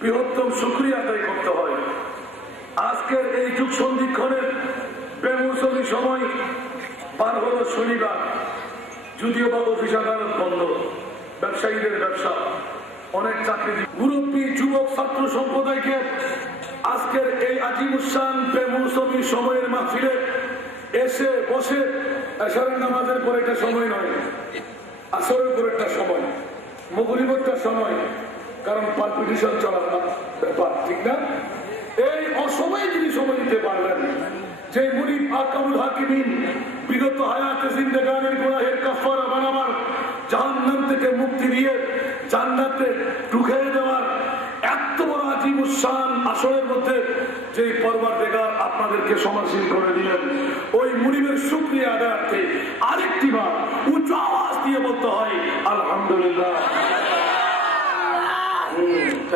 বৃহত্তম শুকরিয়া আদায় করতে হয়। আজকের এই যুগ সন্ধিক্ষণের বেমৌসুমি সময় পার হলো শনিবার, যদিও বা অফিস আদালত বন্ধ, ব্যবসায়ীদের ব্যবসা, অনেক চাকরিজীবী, মুরব্বী, যুবক, ছাত্র সম্প্রদায়কে আজকের এই আজিমুসান বেমৌসুমি সময়ের মাহফিলে এসে বসে এশারের নামাজের পর একটা সময় নয়, আসরের পর একটা সময়, মাগরিবের একটা সময়, কারণ পালপিটিশন চলার ব্যাপার, ঠিক না? এই অসময়ে যিনি সময় দিতে পারলেন, যে মুনিব আকামুল হাকিমিন বিগত হায়াতে জিন্দেগানের গুনাহের কাফারা বানাবার, জাহান্নাম থেকে মুক্তি দিয়ে জান্নাতে ঢুকিয়ে দেওয়ার এত বড় আজিমুসান আসরের মধ্যে যে পরওয়ারদিগার আপনাদেরকে সমাসীন করে দিলেন, ওই মুনিবের শুকরিয়া আদায়ার্থে আরেকটি বার উচ্চ আওয়াজ দিয়ে বলতে হয় আলহামদুলিল্লাহ।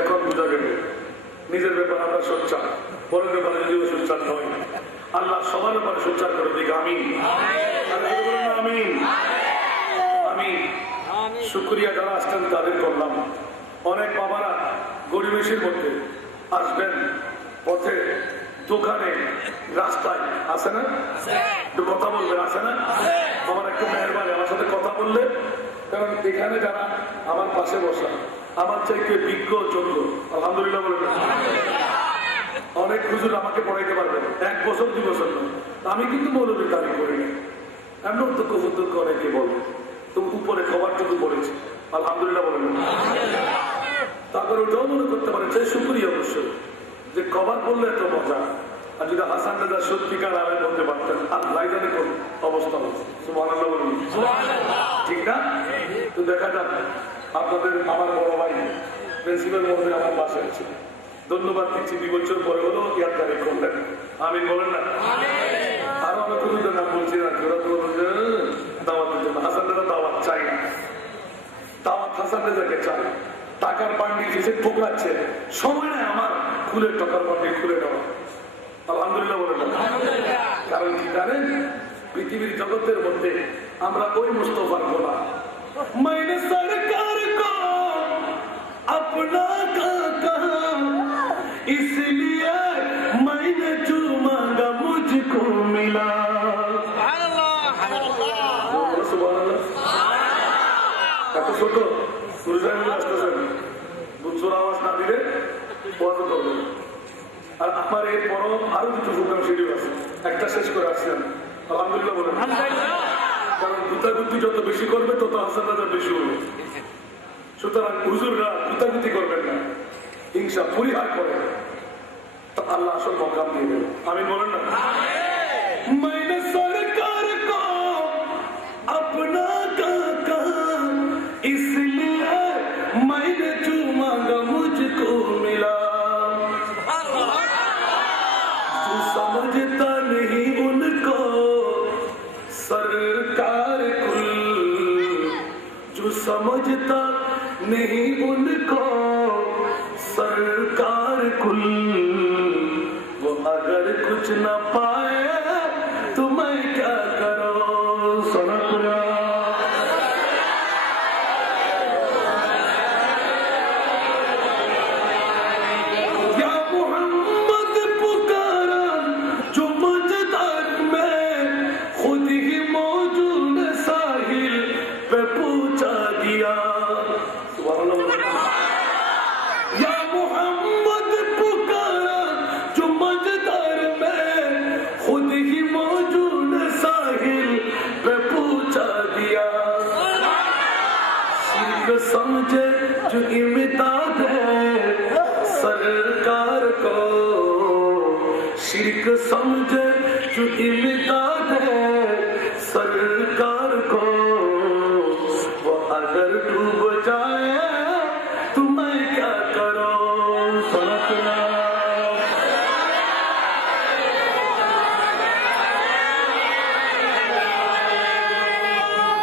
এখন বুঝা গেলে নিজের ব্যাপারে আমরা সোচ্চার, পরের ব্যাপারে যদিও সোচ্চার নয়, আল্লাহ সবার ব্যাপারে সোচ্চার করে দিকে আমিন আমিন আমিন। শুকরিয়া যারা আসছেন তাদের করলাম। অনেক বাবারা গরিবেশির মধ্যে আসবেন, পথে, দোকানে, রাস্তায়, আসে না? একটু কথা বলবেন, আসে না? আমার একটু মেহরবানি আমার সাথে কথা বললে, কারণ এখানে যারা আমার পাশে বসা আমার চাইতে বিজ্ঞ যোগ্য, আলহামদুলিল্লাহ বলে অনেক হুজুর আমাকে পড়াইতে পারবেন, 1 বছর 2 বছর নয়। আমি কিন্তু মৌলবীর দাবি করি না, এমন অধ্যক্ষ অনেকে বলে। তো তো উপরে খবরটুকু পড়েছে, আলহামদুলিল্লাহ বলেন। তারপরে ওটাও মনে করতে পারে যে শুকরিয়া অবশ্যই যে কভার করলে এত মজা। আর যদি হাসান রাজা সত্যিকার আলাদা করতে পারতেন আর লাইজানে কোন অবস্থা হচ্ছে, সুবহানাল্লাহ বলুন, ঠিক না? তো দেখা যাক আপনাদের আমার বড় ভাই প্রিন্সিপাল মহোদয় আমার পাশে আছে, ধন্যবাদ দিচ্ছি। 2 বছর পরে হলো ইয়াদগারি করলেন, আমি বলেন না। আরো অনেক কিছু নাম বলছি না, ওরা তো দাওয়াতের জন্য হাসান রাজা দাওয়াত চাই না, দাওয়াত হাসান রাজাকে চাই। টাকার বান্ডি এসে ঠোকরাচ্ছে, সময় নেই আমার খুলে টাকার বান্ডি খুলে দেওয়া, আলহামদুলিল্লাহ বলেন। কারণ কি জানেন, পৃথিবীর জগতের মধ্যে আমরা ওই মুস্তফার গোলাম। मैंने सरकार को अपना कहा, इसलिए मैंने जो मांगा मुझको मिला। এত ছোট বুঝছোর আওয়াজ না দিলে বন্ধ করবে। আর আমার এর পরও আরো দুটো প্রোগ্রাম শিডিউল আছে, একটা শেষ করে আসছেন, আলহামদুলিল্লাহ বলেন। কারণ গুতাগুতি যত বেশি করবে তত হাসান রাজা বেশি হবে। সুতরাং হুজুররা গুতাগুতি করবেন না, হিংসা পরিহার করে, তা আল্লাহ আসল মকাম দিয়ে দেবে। আমি বলেন না, मैंने सरकार को अपना कहा, इसलिए मैंने जो मांगा मुझको मिला। जो समझता नहीं उनको सरकार कुल, जो समझता नहीं उनको सरकार कुल, वो अगर कुछ न पाए तो मैं क्या करूं। सुना या मोहम्मद पुकारा जो मजदार में खुद ही मौजूद साहिल पे पूछा दिया। या मोहम्मद पुकारा जो मजदार में खुद ही मौजूद साहिल पे पूछा दिया। शिर्क समझे जो इम्तियाज है सरकार को, शिर्क समझे जो इम्तियाज है सरकार को, वो अगर डूब जाए तो मैं क्या करूं। सुना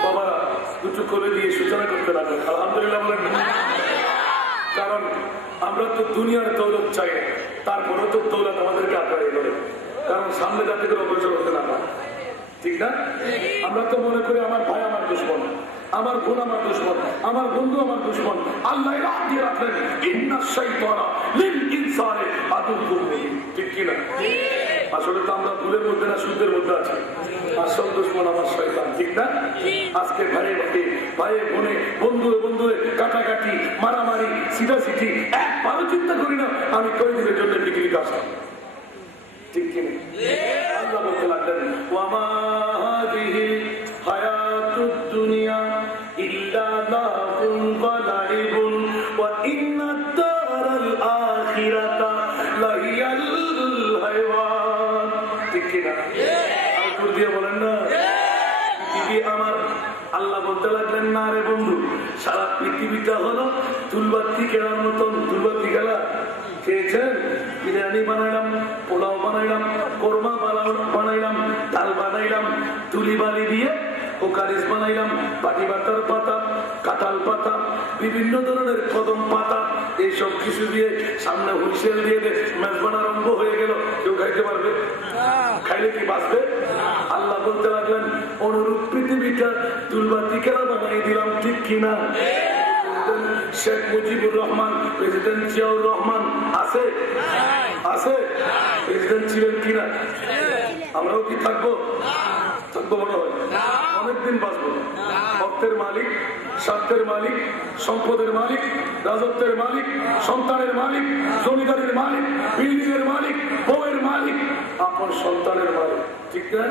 বাবারা দুটো করে দিয়ে সূচনা করতে লাগবে, আলহামদুলিল্লাহ বলেন। কারণ আমরা তো দুনিয়ার দৌলত চাই, তারপরেও তো দৌলত আমাদেরকে আঁকড়ে ধরে, কারণ সামনে যাতে করে অগ্রসর হতে না পারে, ঠিক না? আমরা তো মনে করি আমার ভাই আমার দুশ্মন, আমার বোন আমার দুশ্মন, আমার বন্ধু আমার দুশ্মন। আল্লাহ রাত দিয়ে রাখলেন ইন্না শাইতানা লিল ইনসানি আদুউম মুবিন, ঠিক কি না? আসলে তো আমরা ভুলের মধ্যে না সুদের মধ্যে আছি, আসল দুশ্মন আমার শয়তান, ঠিক না? আজকে ভাইয়ে ভাইয়ে ভাইয়ে বোনে বন্ধুয়ে বন্ধুয়ে কাটাকাটি মারামারি সিটাসিটি একবারও চিন্তা করি না আমি কয়েকদিনের জন্য পৃথিবীতে আসলাম, ঠিক কি না? আল্লাহ বলতে লাগলেন ওয়ামা হাদিহি হায়াতুদ দুনিয়া ইল্লা লাহুন ওয়া লাইবুন ওয়া ইন্নাদ দারাল আখিরাতা লাহিয়াল হায়াওয়ান, ঠিক কি না? আর জোর দিয়ে বলেন না, পৃথিবী আমার। আল্লাহ বলতে লাগলেন না রে বন্ধু, সারা পৃথিবীটা হলো তুলবাতি খেলার মতন। তুলবাতি খেলা খেয়েছেন? বিরিয়ানি বানাইলাম, পোলাও বানাইলাম, কোরমা বানাইলাম, ডাল বানাইলাম, তুলি বালি দিয়ে ওকারিস বানাইলাম, পাটি বাটার পাতা, কাঁঠাল পাতা, বিভিন্ন ধরনের কদম পাতা, এইসব কিছু দিয়ে সামনে হুইসেল দিয়ে মেজবান আরম্ভ হয়ে গেল। কেউ খাইতে পারবে? খাইলে কি বাঁচবে? আল্লাহ বলতে লাগলেন অনুরূপ পৃথিবীটা তুলবাতি খেলা বানাই দিলাম, ঠিক কিনা? শেখ মুজিবুর রহমান, প্রেসিডেন্ট জিয়াউর রহমান আছে? আছে? প্রেসিডেন্ট ছিলেন কিনা? আমরাও কি থাকবো? থাকবো মনে হয়? অনেকদিন বাঁচবো। অর্থের মালিক, স্বার্থের মালিক, সম্পদের মালিক, রাজত্বের মালিক, সন্তানের মালিক, জমিদারের মালিক, বিল্ডিং এর মালিক, বউয়ের মালিক, আপনার সন্তানের মালিক, ঠিক না?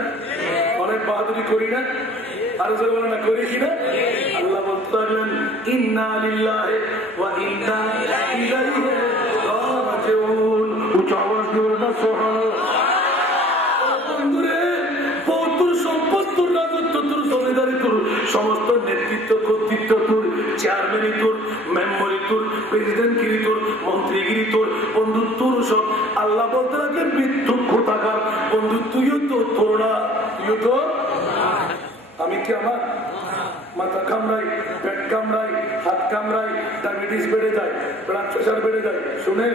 অনেক বাহাদুরি করি না? আর জোরে বলেন না, করি কিনা? আল্লাহ বলতে লাগলেন ইন্না লিল্লাহি ওয়া ইন্না ইলাইহি রাজিউন। উচ্চ আওয়াজ দিয়ে বলেন না সুবহানাল্লাহ। বন্ধুরে, তোর সম্পদ, তোর রাজত্ব, তোর জমিদারি, তোর সমস্ত নেতৃত্ব কর্তৃত্ব, তোর চেয়ারম্যানি, তোর মেম্বরি, তোর প্রেসিডেন্টগিরি, তোর মন্ত্রীগিরি, তোর বন্ধু, তোর সব আল্লাহ বলতে লাগলেন মৃত্যুক্ষ থাকার বন্ধু, তুইও তো তোর না, তুইও তো আমি কি আমার মাথা কামড়াই, পেট কামড়াই, হাত কামড়াই, ডায়াবেটিস বেড়ে যায়, ব্লাড প্রেশার বেড়ে যায়, শুনে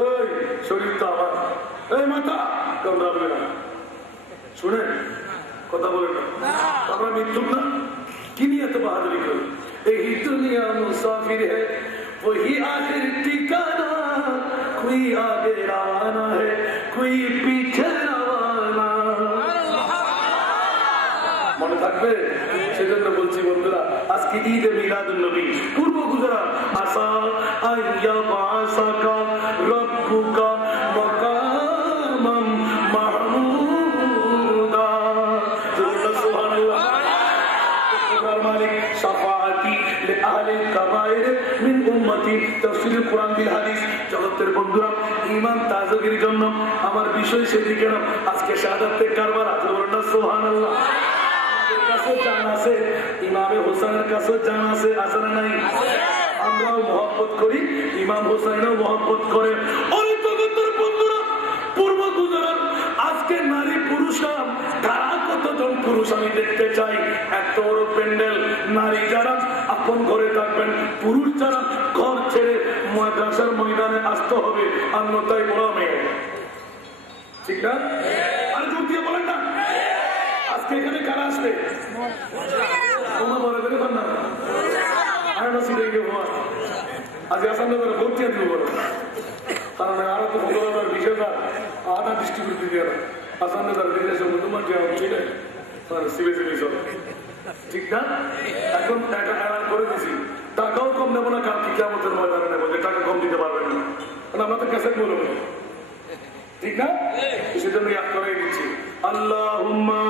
ওই শরীর তো আমার, এই মাথা কামড়াবে না, শুনে কথা বলে না, আমরা মৃত্যু না কি নিয়ে এত বাহাদুরি করি? এই দুনিয়া মুসাফির है वही आखिर ठिकाना, कोई आगे रवाना है कोई पीछे रवाना। মনে থাকবে? সেজন্য বলছি বন্ধুরা, আজকে ঈদে মিলাদুন নবী, পূর্ব গুজরাট আসা আইয়া বাসাকা রব্বুকা মাকামাম মাহমুদা। সুবহানাল্লাহ। মালিক শাফাআতি লিআহলিল কাবায়ের মিন উম্মতি। তাফসীরুল কোরআন বিল হাদিস। জগতের বন্ধুরা, ঈমান তাজগির জন্য আমার বিষয় সেদিকে না, আজকে শাহাদাতের কারবার আছে, বলেন না সুবহানাল্লাহ। জান আছে, ইমামে হোসেনের কাছে জান আছে, আছে না নাই? আমরাও মহব্বত করি, ইমাম হোসেনও মহব্বত করে। ওই জগতের বন্ধুরা, পূর্ব গুজরাট আজকে নারী পুরুষরা তারা কতজন পুরুষ আমি দেখতে চাই। এত বড় প্যান্ডেল, নারী যারা আপন ঘরে থাকবেন, পুরুষ যারা ঘর ছেড়ে মাদ্রাসার ময়দানে আসতে হবে, অন্যতাই বড় মেয়ে, ঠিক না? আর যোগ দিয়ে বলেন না, আজকে এখানে কারা আসবে? কারণ আরো তো বিশেষ আধা ডিস্ট্রিবিউট দিতে আসামে তার বিদেশে তোমার যে ছিলেন ঠিক না? এখন টাকা এলান করে দিছি, টাকাও কম নেবো না, কালকে কিয়ামতের ময়দানে নেবো, যে টাকা কম দিতে পারবেন না, কারণ আমরা তো ক্যাসেট বলবো, ঠিক না? সেজন্য ইয়াদ করে দিচ্ছি আল্লাহুম্মা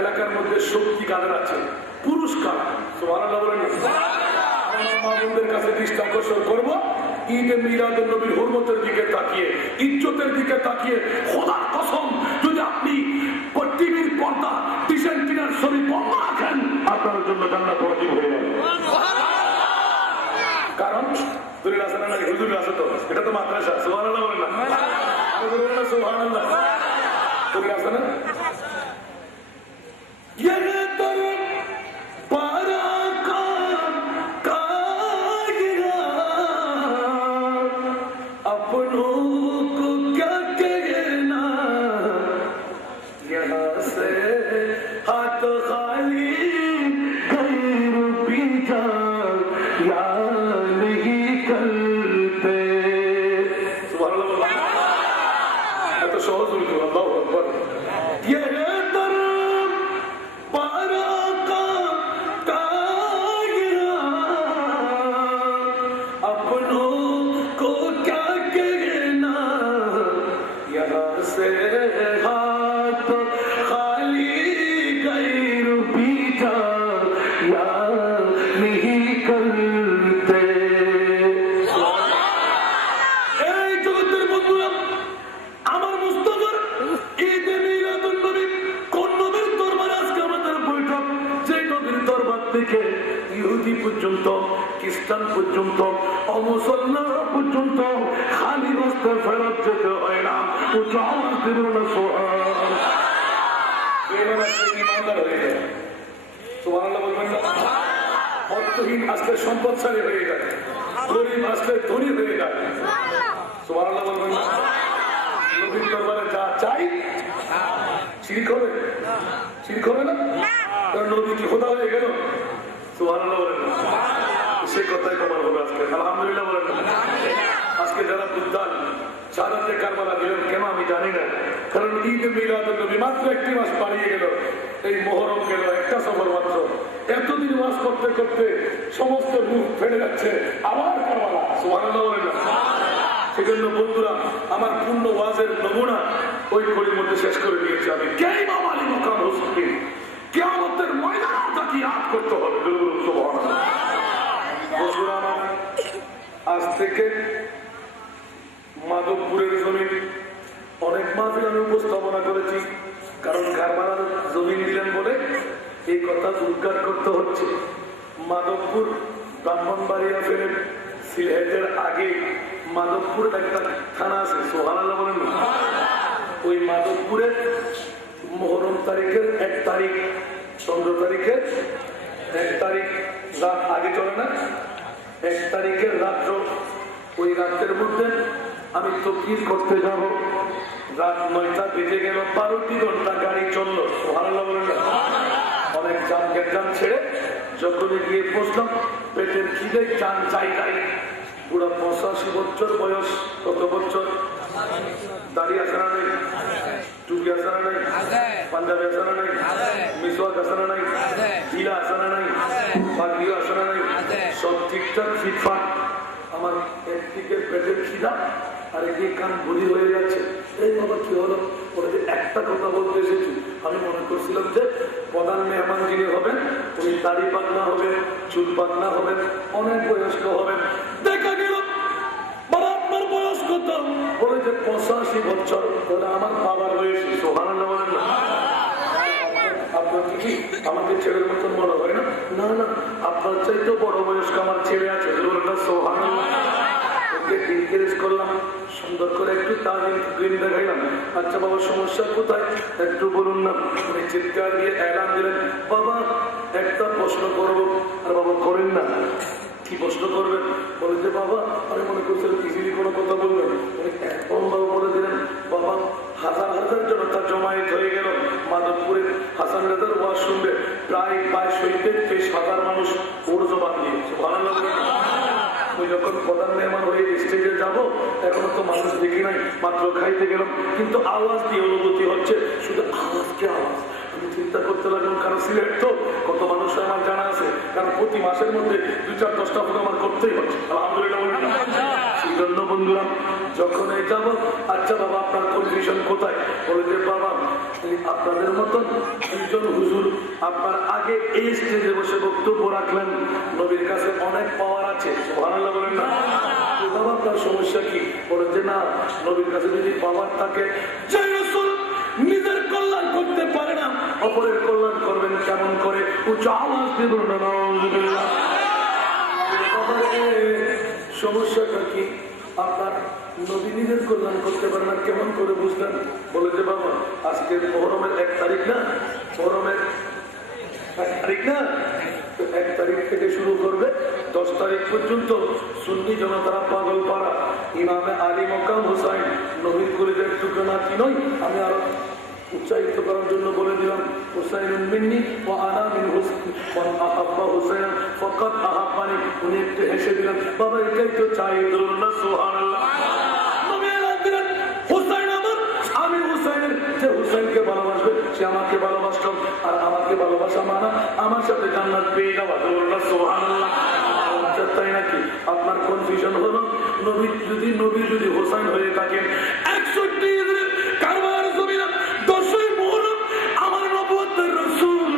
এলাকার মধ্যে শক্তি কাদের আছে? পুরস্কার। সুবহানাল্লাহ বলেন। মামুনদের কাছে দৃষ্টি আকর্ষণ করবো, ঈদে মিলাদুন নবীর হুরমতের দিকে তাকিয়ে, ইজ্জতের দিকে তাকিয়ে, খোদার কসম যদি আপনি টিভির পর্দা ডিসেন্টিনার ছবি বন্ধ রাখেন, আপনার জন্য জান্নাত ওয়াজিব হয়ে যাবে। কারণ দলিল আছে না, হুজুর আছে তো, এটা তো মাদ্রাসা। সুবহানাল্লাহ বলেন না, সুবহানাল্লাহ। দলিল আছে না? পর্যন্ত খালি হস্তে ফেরত যেতে হয় না। উঁচু আওয়াজ দেবেন না সুবহানাল্লাহ। ইমানদার হয়ে যায়, সুবহানাল্লাহ বলবেন না? অর্থহীন আজকে সম্পদশালী হয়ে যায়, গরিব আজকে ধনী হয়ে যায়, সুবহানাল্লাহ বলবেন না? নবীর দরবারে যা চাই শিরক হবে, শিরক হবে না? কারণ নবী কি খোদা হয়ে গেল? সুবহানাল্লাহ বলেন না? সে কথাই কমার হবে আজকে, আলহামদুলিল্লাহ বলেন না? আজকে যারা বুদ্ধান শাহাদাতে কারবালা দিলেন কেন আমি জানি না, কারণ ঈদ মিলাদুন নবী মাত্র একটি মাস পালিয়ে গেল, এই মুহররম গেল একটা সফর মাত্র। এতদিন ওয়াজ করতে করতে সমস্ত মুখ ফেটে যাচ্ছে, আবার কারবালা, সুবহানাল্লাহ বলেন না? সেজন্য বন্ধুরা আমার পূর্ণ ওয়াজের নমুনা ওই ঘড়ির মধ্যে শেষ করে দিয়েছি আমি। কে ইমাম আলী মাকাম হোসেন, কিয়ামতের ময়দানে তাকে ইয়াদ করতে হবে। সুবহানাল্লাহ। বন্ধুরা আমার, আজ থেকে মাধবপুরের জমিন অনেক মাহফিল আমি উপস্থাপনা করেছি, কারণ কারবালার জমিন দিলেন বলে এই কথা উদ্ধার করতে হচ্ছে। মাধবপুর ব্রাহ্মণবাড়িয়া ফেরেন সিলেটের আগে মাধবপুর একটা থানা আছে, সুবহানাল্লাহ বলেন না? ওই মাধবপুরের মুহররম তারিখের 1 তারিখ, চন্দ্র তারিখের 1 তারিখ রাত আগে চলে না, 1 তারিখের রাত্র, ওই রাতের মধ্যে আমি তকবীর করতে যাব। রাত 9টা বেজে গেল, 12টি ঘন্টা গাড়ি চললো, সুবহানাল্লাহ বলেন না? অনেক জাম ছেড়ে যখনই গিয়ে পৌঁছলাম, পেটের খিদে চান চাই নাই। পুরা 85 বছর বয়স, কত বছর? দাড়ি আছে না নাই? টুপি আছে না নাই? পাঞ্জাবি আছে না নাই? মিসওয়াক আছে না নাই? জিলা আছে না নাই? পাগড়ি আছে না নাই? সব ঠিকঠাক ফিটফাট। আমার একদিকে পেটের খিদা আর একদিকে কান ভরি হয়ে যাচ্ছে। এই বাবা কি হলো? ওরা যে একটা কথা বলতে এসেছি, আমি মনে করছিলাম যে প্রধান মেহমান যিনি হবেন উনি দাড়ি পাকনা হবেন, চুল পাকনা হবেন, অনেক বয়স্ক হবেন। দেখা গেল বাবা আপনার বয়স কত? বলে যে 85 বছর। বলে আমার বাবার বয়স, সুবহানাল্লাহ বলেন না? আপনার কি আমাকে ছেলের মতন মনে হয় না? না না, আপনার চাইতে বড় বয়স্ক আমার ছেলে আছে, সুবহানাল্লাহ। ওকে ইনকারেজ করলাম, সুন্দর করে একটু তালিম দেখাইলাম। আচ্ছা বাবা সমস্যা কোথায় একটু বলুন না। উনি চিৎকার দিয়ে এলান দিলেন, বাবা একটা প্রশ্ন করবো। আর বাবা করেন না। কি প্রশ্ন করবেন? বলে যে বাবা আমি মনে করছিলাম ইজিলি কোনো কথা বলবেন। উনি একদম বাবা বলে দিলেন, বাবা হাজার হাজার জনতা জমায়েত হয়ে গেল মাধবপুরের হাসান রাজার ওয়াজ শুনবে। প্রায় 22-23,000 মানুষ ওর জবান দিয়েছে, ভালো লাগবে। ওই যখন প্রধান মেহমান হয়ে স্টেজে যাবো, এখনো তো মানুষ দেখি নাই, মাত্র খাইতে গেলাম, কিন্তু আওয়াজ দিয়ে অনুভূতি হচ্ছে, শুধু আওয়াজকে আওয়াজ। আমি চিন্তা করতে লাগলাম, কারণ সিলেট তো কত মানুষ আমার জানা আছে, কারণ প্রতি মাসের মধ্যে 2-4-10টা ফোন আমার করতেই হচ্ছে, আলহামদুলিল্লাহ। সেই জন্য বন্ধুরা যখন এই যাবো, আচ্ছা বাবা আপনার কনফিউশন কোথায়? বলে যে বাবা আপনাদের মতন 2জন হুজুর আপনার আগে এই স্টেজে বসে বক্তব্য রাখলেন, নবীর কাছে অনেক পাওয়ার আছে, সুবহানাল্লাহ বলেন না? বাবা আপনার সমস্যা কি? বলে যে না, নবীর কাছে যদি পাওয়ার থাকে, যে রাসূল নিজের কল্যাণ করতে পারে না, অপরের কল্যাণ করবেন কেমন করে? উচ্চ আওয়াজ দিয়ে বলুন না নাউযুবিল্লাহ। সমস্যাটা কি? আপনার নবী নিজের কল্যাণ করতে পারে না, কেমন করে বুঝলেন? বলে যে বাবা আজকে মুহররমের 1 তারিখ না, মুহররমের 1 তারিখ না, 1 তারিখ থেকে শুরু করবে 10 তারিখ পর্যন্ত সুন্নি জনতারা পাগল পাড়া ইমামে আলী মাকাম হোসেন নবীর কলিজার টুকরা নাতি নই। আমি আরো উৎসাহিত করার জন্য বলে দিলাম, হুসাইনুন মিন্নি ওয়া আনা মিন হুসাইন মান আহাব্বা হুসাইনান ফাকাদ আহাব্বানি। উনি একটু হেসে দিলেন, বাবা এটাই তো চাই, না সুবহানাল্লাহ। নবী এলান দিলেন, হুসাইন আমার, আমি হুসাইনের, যে হুসাইনকে ভালোবাসবে সে আমাকে ভালোবাসলো, আর আমাকে ভালোবাসা মানা আমার সাথে জান্নাত পেয়ে যাওয়া, না সুবহানাল্লাহ। তাই নাকি? আপনার কনফিউশন হলো, নবী যদি হুসাইন হয়ে থাকেন 61 কারবালার জমিনে 10ই মুহররম আমার নবুয়তের রাসূল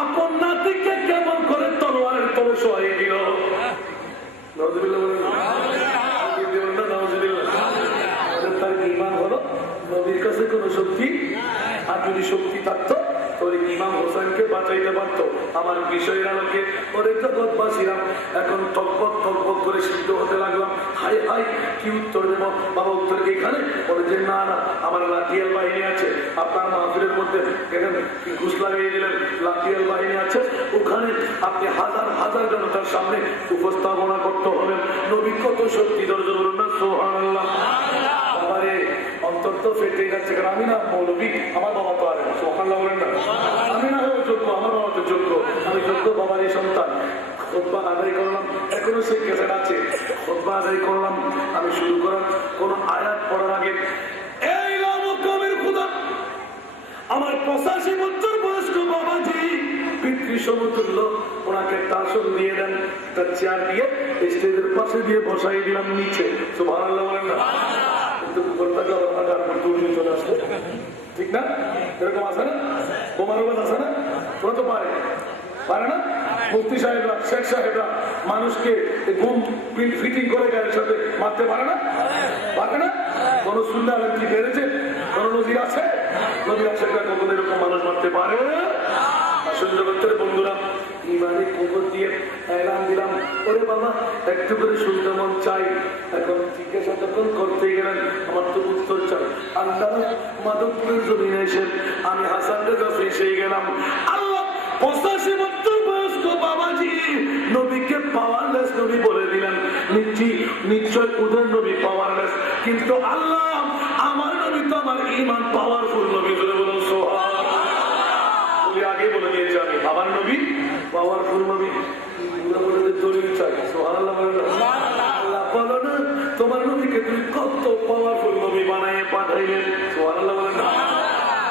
আপন নাতিকে কেমন করে তলোয়ারের তলে শোয়াই দিল? নাউযুবিল্লাহ বলেন না? নাউযুবিল্লাহ। তার ঈমান হলো নবীর কাছে কোনো শক্তি, আর যদি শক্তি থাকতো তাহলে ইমাম হোসেনকে বাঁচাইতে পারতো আমার বিষয়ের আলোকে ওরে জগৎবাসীরাম এখন টকবক করে সিদ্ধ হতে লাগলাম। হাই হাই কি উত্তর দেব বাবা? উত্তর এখানে বলে যে না না, আমার লাঠিয়াল বাহিনী আছে। আপনার মাহফিলের মধ্যে এখানে ঘুষ লাগিয়ে দিলেন, লাঠিয়াল বাহিনী আছে, ওখানে আপনি হাজার হাজার জনতার সামনে উপস্থাপনা করতে হবেন। নবী কত শক্তি ধৈর্য, বলুন না সুবহানাল্লাহ। বাবারে অন্তর তো ফেটে যাচ্ছে, কারণ আমি না মৌলবী, আমার বাবা তো আর সুবহানাল্লাহ বলেন না। আমি না হয়েও যোগ্য, আমার বাবা তো যোগ্য, আমি যোগ্য বাবারই সন্তান। খুতবা আদায় করলাম, এখনো সেই ক্যাসেট আছে। খুতবা আদায় করলাম, আমি শুরু করার কোন আয়াত পড়ার আগে এই লামকামের খোদা আমার 85 বছর বয়স্ক বাবাজি পিতৃ সমতুল্য, ওনাকে একটা আসন দিয়ে দেন, একটা চেয়ার দিয়ে স্টেজের পাশে দিয়ে বসাই দিলাম নিচে। সুবহানাল্লাহ বলেন না। কিন্তু করতে চলে আসবে, ঠিক না? এরকম আছে না? বোমারুবাদ আছে না? ওরা তো পারে না? মুফতি সাহেবরা, শেখ সাহেবরা মানুষকে ঘুম ফিটিং করে গায়ের সাথে মারতে পারে না? পারে না? কোন সুন্দর কি বেড়েছে? কোন নজির আছে? নজির আছে কখন এরকম মানুষ মারতে পারে? আসল জগতের বন্ধুরা, ইমানের কুকুর দিয়ে এলাম দিলাম, ওরে বাবা একটু করে শুনতে মন চাই। এখন জিজ্ঞাসা যখন করতে গেলেন, আমার তো উত্তর চাই। আল্লাহ মাধবপুরের জমিনে এসে আমি হাসান রেজা ফেসে গেলাম। আল্লাহ 85 বছর বয়স্ক বাবাজি নবীকে পাওয়ারলেস নবী বলে দিলেন। নিশ্চয় ওদের নবী পাওয়ারলেস, কিন্তু আল্লাহ আমার নবী তো আমার ইমান পাওয়ারফুল নবী বলে বলুন সুবহানাল্লাহ। আগে বলে দিয়েছে আমি আমার নবী পাওয়ারফুল নবী, দলিল চাই। সুবহানাল্লাহ বলেন। আল্লাহ বলো না তোমার নবীকে তুমি কত পাওয়ারফুল নবী বানায় পাঠাইলেন। সুবহানাল্লাহ বলেন।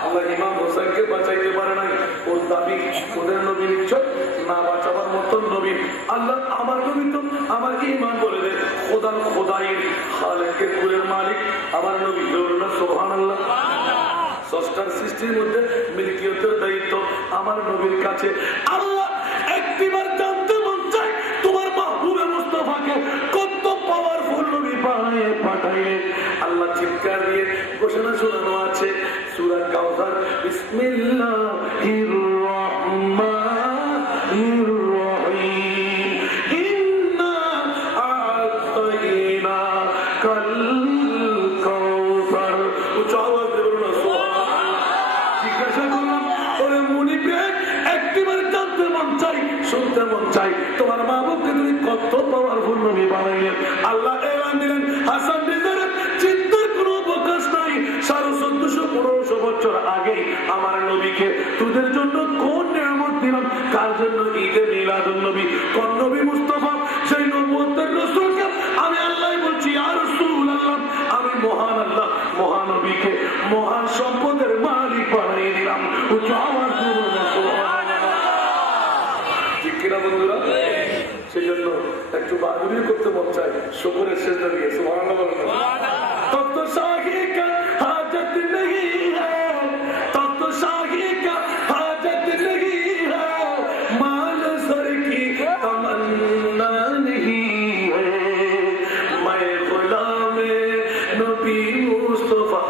আল্লাহ ইমাম হোসেনকে বাঁচাইতে পারে নাই, ওর দাবি ওদের নবী নিশ্চয় না বাঁচাবার মতন নবী। আল্লাহ আমার নবী তো আমার ইমান বলে দেয় খোদার খোদাইয়ের খালেকের কুলের মালিক আমার নবী। সুবহানাল্লাহ। ষষ্ঠার সৃষ্টির মধ্যে মিল্কিয়তের দায়িত্ব আমার নবীর কাছে। আল্লাহ একটিবার জানতে মন চায় তোমার মাহবুবে মুস্তাফাকে কত পাওয়ারফুল নবী বানিয়ে পাঠাইলেন। আল্লাহ চিৎকার দিয়ে ঘোষণা শোনানো আছে সূরা কাউসার, বিসমিল্লাহির রহমানির রহিম, ইন্না আ'তাইনাকাল কাউসার। উচ্চ আওয়াজ দিয়ে বলুন জিজ্ঞাসা করলাম, ওরে মুনিকে একটিবার জানতে মন চাই, শুনতে মন চাই তোমার মাহবুবকে তুমি কত পাওয়ারফুল নবী বানাইলেন। আল্লাহ এলান দিলেন হাসান রেজার চিন্তার কোনো অবকাশ নাই। 1450-1500 বছর আগে আমার নবীকে তোদের জন্য কোন নিয়ামত দিলাম, কার জন্য ঈদে মিলাদুন নবী, কোন নবী মুস্তাফা সেই নবুয়তের রাসূলকে আমি আল্লাহ বলছি ইয়া রাসূলুল্লাহ, আমি মহান আল্লাহ মহানবীকে মহান সম্পদের মালিক বানিয়ে দিলাম। উচ্চ আওয়াজ দিয়ে সুবহানাল্লাহ। ঠিক কিনা বন্ধুরা? সেই জন্য একটু বাদুরি করতে মন চায় শুকরের সেজদা দিয়ে। সুবহানাল্লাহ বলেন। তব তো শাহি কা হাজত नहीं है, तब तो शाही का हाजत नहीं है, माल सर की तमन्ना नहीं है, मैं गुलाम नबी मुस्तफा,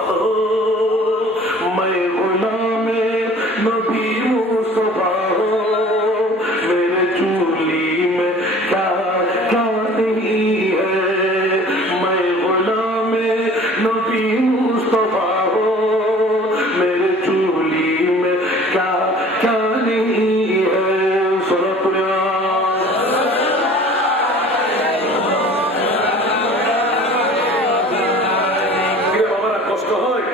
मैं गुलाम नबी मुस्तफा, मेरे चूली में क्या क्या नहीं है, मैं गुलाम नबी मुस्तफा हो, मेरे चूली में क्या क्या नहीं है। বাবারা কষ্ট হয়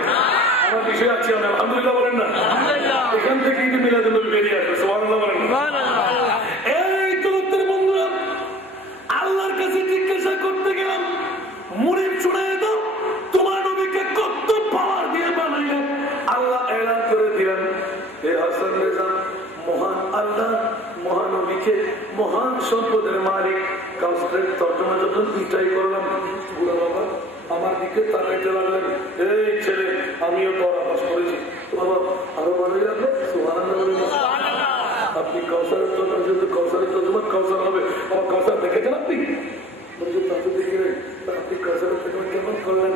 আমার বিষয় আছে, আলহামদুলিল্লাহ বলেন না। এখান থেকে ঈদ মিলাদুন নবী বেরিয়ে আসবে। সুবহানাল্লাহ বলেন। এই জগতের বন্ধুরা, আল্লাহর কাছে জিজ্ঞাসা করতে গেলাম, মুনিব শুনায় দাও তোমার নবীকে কত পাওয়ার দিয়ে বানাইলেন। আল্লাহ এলান করে দিলেন, হে হাসান রেজা, মহান আল্লাহ মহানবীকে মহান সম্পদের মালিক। কাউসারের তর্জমা যখন ইটাই করলাম, বুড়া বাবা আমার দিকে তাকাইতে লাগলেন, এই ছেলে আমিও তো আবাস করেছি, বাবা আরো ভালোই লাগলো। সুবহানাল্লাহ বলেন। আপনি কাউসারের তর্জমা, যদি কাউসারের তর্জমা কাউসার হবে, আমার কাউসার দেখেছেন আপনি? আপনি কাউসারের তর্জমা কেমন করলেন?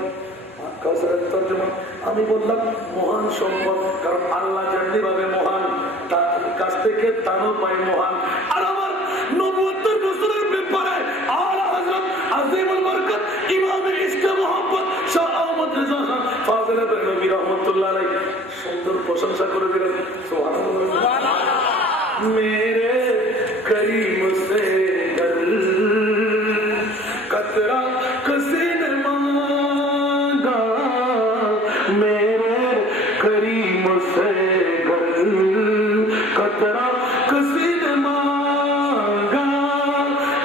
তর্জমা আমি বললাম মহান সম্পদ, কারণ আল্লাহ যেমনি ভাবে মহান তার কাছ থেকে তারও পাই মহান। আর আমার ৭৯ বছরের ব্যাপারে আলা হযরত আজিমুল বরকত ইমামে ইশকে মোহাম্মদ শাহ আহমদ রেজা খান ফাজিল বেরলভী রহমাতুল্লাহ আলাইহি সুন্দর প্রশংসা করে দিলেন। সুবহানাল্লাহ। मेरे करीम से गर कतरा किसी ने मांगा, मेरे करीम से गर कतरा किसी ने मांगा,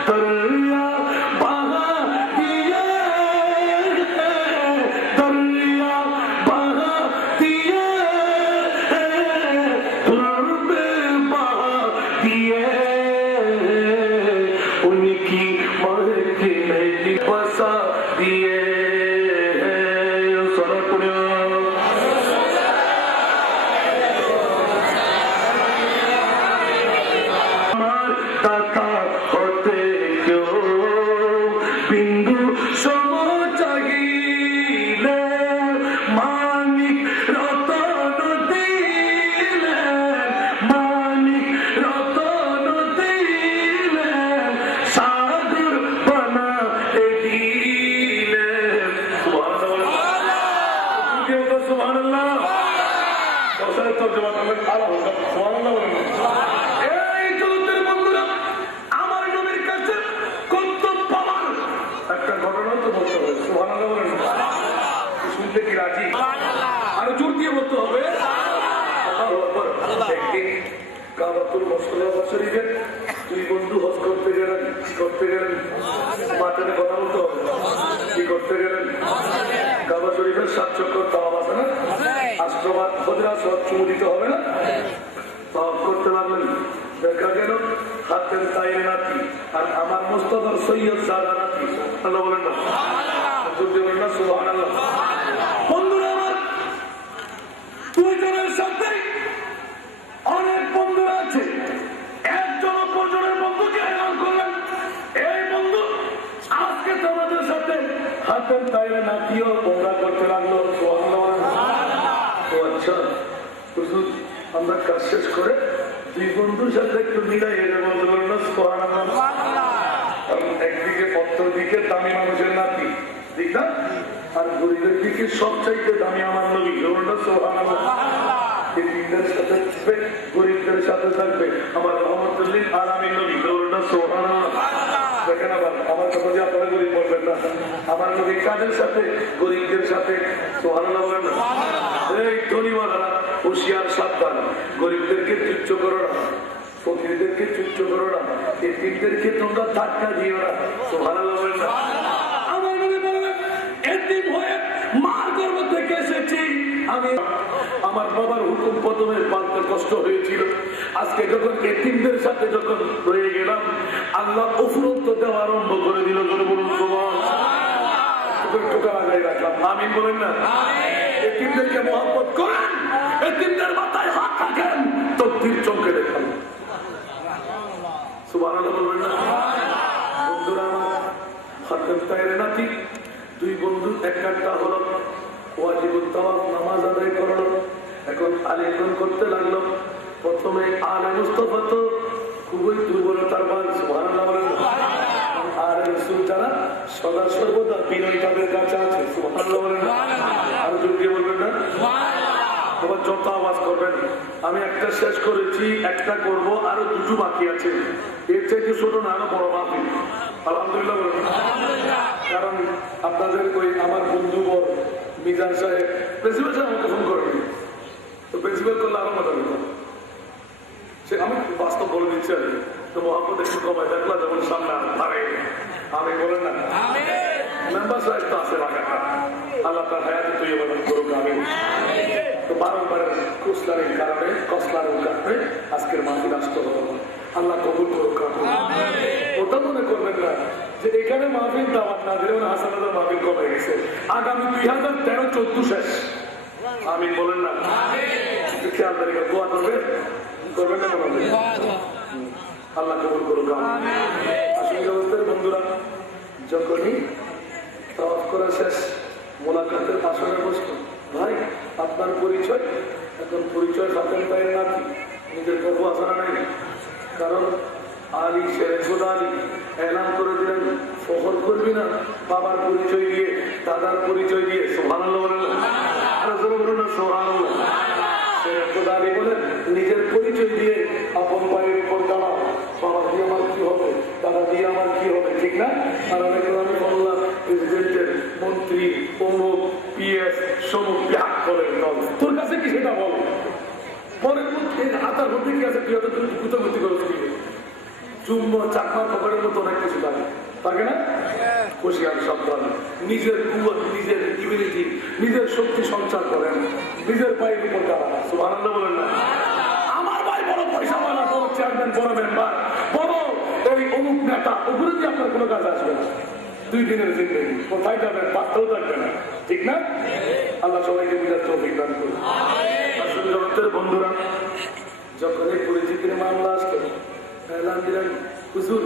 दरिया बहा दिए, दरिया बहा दिए, उनकी महती नहीं बसा दिए। दाता होते क्यों बिंदु समो चाहिए, मानिक रतन दिले, मानिक रतन दिले, सागर बना दिले। सुभान अल्लाह। तर्जुमा करবেন আলা হযরত সুবহানাল্লাহ বলেন। এই জগতের বন্ধুরা, আমার নবীর কাছে কত পাওয়ার একটা ঘটনা তো বলতে হবে। সুবহানাল্লাহ বলেন। শুনতে কি রাজি? আরো জোর দিয়ে বলতে হবে। আল্লাহু আকবার। একদিন কাবাতুল মুসল্লাহ শরীফে দুই বন্ধু হজ করতে গেলেন। কি করতে গেলেন? মাঠে কথা বলতে হবে। কি করতে গেলেন? কাবা শরীফের ৭ চক্কর তাওয়াফ আছে না? আষ্টবাদ খোদরা সব চুমু দিতে হবে না? তাওয়াফ করতে লাগলেন। দেখা গেল হাতের তাইরে নাতি আর আমার মুস্তাফার সৈয়দ সাদা নাতি। আল্লাহ বলেন না? বলেন না সুবহানাল্লাহ। বন্ধুরা আমার, দুইজনের সাথে অনেক বন্ধুরা আছে। একজন অপরজনের বন্ধুকে এলান করলেন, এই বন্ধু আজকে তোমাদের সাথে হাতের তাইরে নাতিও ওমরা করতে লাগলো। আচ্ছা হুজুর, আমরা কাজ শেষ করে দুই বন্ধুর সাথে একটু মিলাই এটা বলতে পারল না? সুবহানাল্লাহ। কারণ একদিকে পত্র দিকে দামি মানুষের নাতি ঠিক না, আর গরিবের দিকে সবচাইতে দামি আমার নবী। সুবহানাল্লাহ। এই দিনদের সাথে থাকবে, গরিবদের সাথে থাকবে আমার রহমতুল্লিল আলামিন নবী। সুবহানাল্লাহ। দেখেন আবার আমার কথা যে আপনারা গরিব বলবেন না, আমার নবী কাদের সাথে? গরিবদের সাথে। সুবহানাল্লাহ বলেন না? এই ধনীওয়ালারা হুঁশিয়ার, সাবধান, গরিবদেরকে তুচ্ছ করো না, ফকিরদেরকে তুচ্ছ করো না, এতিমদেরকে তোমরা ধাক্কা দিও না। সুবহানাল্লাহ বলেন না? আমার নবী বলেন, এতিম হয়ে মার গর্ভ থেকে এসেছি আমি, আমার বাবার হুকুম প্রথমে পালতে কষ্ট হয়েছিল, আজকে যখন এতিমদের সাথে যখন রয়ে গেলাম আল্লাহ উপরন্ত দেওয়া আরম্ভ করে দিল। বলুন টোকা লাগাই রাখলাম। আমিন বলেন না? এতিমদেরকে মহব্বত করেন, এতিমদের মাথায় হাত রাখেন, তকদীর চমকে দেখান। সুবহানাল্লাহ বলবেন না? বন্ধুরা আমার, হাতের তাইরে নাতি দুই বন্ধু একটা হলো, ওয়াজিবুত তাওয়াফ নামাজ আদায় করলো। এখন আলিঙ্গন করতে লাগলো। প্রথমে আলে মুস্তাফা তো খুবই দুর্বলতার মান। সুবহানাল্লাহ বলেন। আর রাসূল যারা সদা সর্বদা বিনয় তাদের কাছে আছে। সুবহানাল্লাহ বলেন। আর যদি বলবেন না তোমার যত আওয়াজ করবেন। আমি একটা শেষ করেছি, একটা করব, আরো দুটো বাকি আছে। এর থেকে ছোট না আরো বড় মাহফিল। আলহামদুলিল্লাহ বলেন। কারণ আপনাদের ওই আমার বন্ধু বল মিজান সাহেব প্রিন্সিপাল সাহেব আমাকে ফোন করেন, তো প্রিন্সিপাল করলে আরো মজা পেত। সে আমি বাস্তব বলে দিচ্ছি আর তো মোহাম্মদ একটু কমায় দেখলা যেমন সামনে পারে। আমি বলেন না মেম্বার সাহেব তো আছে লাগাটা, আল্লাহ তার হায়াতে তুই এবার করুক। আমি তো বারবার কুসলারের কারণে কসলারের কারণে আজকের মাহফিল আসতে হলো। আল্লাহ কবুল করুক। ওটা মনে করবেন না যে এখানে মাহফিল দাওয়াত না দিলে হাসানাদার মাহফিল কমে গেছে। আগামী 2013-14 শেষ। আমি বলেন না? খেয়াল রেখে দোয়া করবেন, করবেন না মনে হবে? আল্লাহ কবুল করুক। আসলে জগতের বন্ধুরা, যখনই তাওয়াফ করা শেষ মোলাকাতের আসনে বসতো, ভাই আপনার পরিচয়? এখন পরিচয় সাথেন পায়ের নাতি, নিজের গর্ব আসানা নেই। কারণ আলী শেরেখুদ আলী এলান করে দিলেন, ফখর করবি না বাবার পরিচয় দিয়ে, দাদার পরিচয় দিয়ে। সুবহানাল্লাহ বলেন না? আরো জোরে বলুন না সুবহানাল্লাহ। শেরেখুদ আলী বলেন, নিজের পরিচয় দিয়ে আপন পায়ের উপর দাঁড়াও, বাবা দিয়ে আমার কি হবে, দাদা দিয়ে আমার কি হবে, ঠিক না? আর অনেকে আমি বললাম প্রেসিডেন্টের মন্ত্রী অমুক পিএস সমুক ব্যাগ করেন, তোর কাছে কি সেটা বল। পরের মধ্যে হাতার মধ্যে কি আছে, তুই হয়তো তুমি কুতগতি করে চুম্ব চাকমা পকেটের মতো অনেক কিছু থাকে, থাকে না? খুশিয়ার শব্দ নিজের কুয়ত, নিজের ইমিউনিটি, নিজের শক্তি সঞ্চার করেন, নিজের পায়ের উপর দাঁড়া। সুবহানাল্লাহ বলেন না? আমার ভাই বড় পয়সাওয়ালা, বড় চেয়ারম্যান, বড় মেম্বার, বড় এই অমুক নেতা, ওগুলো দিয়ে আপনার কোনো কাজ আসবে না। 2 দিনের জিন্দগি কোথায় যাবেন, পাত্তাও থাকবে না, ঠিক না? আল্লাহ সবাইকে বিরাট তৌফিক দান করুন। আসলে জগতের বন্ধুরা, যখন এই পরিচিতির মামলা আসতো, এলান দিলেন, হুজুর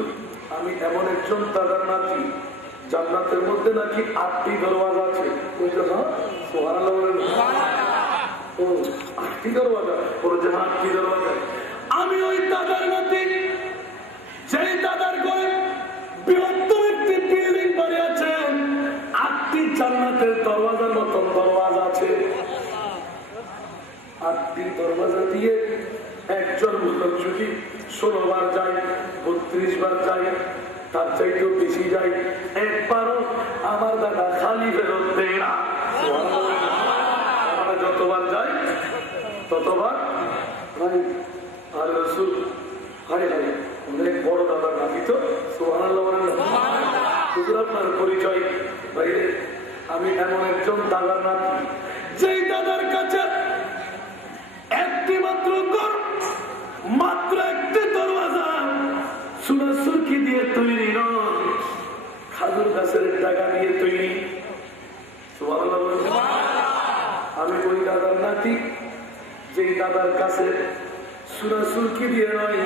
আমি এমন একজন দাদার নাতি, জান্নাতের মধ্যে নাকি 8টি দরওয়াজা আছে। সুবহানাল্লাহ বলেন। ও 8টি দরওয়াজা, ওর যে 8টি দরওয়াজা, আমি ওই দাদার নাতি, যেই দাদার ঘরে বৃহত্তম একটি বিল্ডিং বাড়ি আছে, 8টি জান্নাতের দরওয়াজার মতন দরওয়াজা আছে। 8টি দরওয়াজা দিয়ে একজন লোক যদি 16 বার যায়, 32 বার যায়, তার চাইতেও বেশি যায়, একবারও আমার দাদা খালি ফেরত দেয় না। আমরা যতবার যাই ততবার ভাই আর রসুল, হাই হাই অনেক বড় দাদার নাতি তো। সুবহানাল্লাহ বলেন না? হুজুর আপনার পরিচয়? বাইরে আমি এমন একজন দাদার নাতি, যেই দাদার কাছে একটি মাত্র ঘর, মাত্র একটি দরওয়াজা, সোনা সুরকি দিয়ে তৈরি নয়, খাজুর গাছের টাকা দিয়ে তৈরি। সুবহানাল্লাহ বলেন। আমি ওই দাদার নাতি, যেই দাদার কাছে সোনা সুরকি দিয়ে নয়,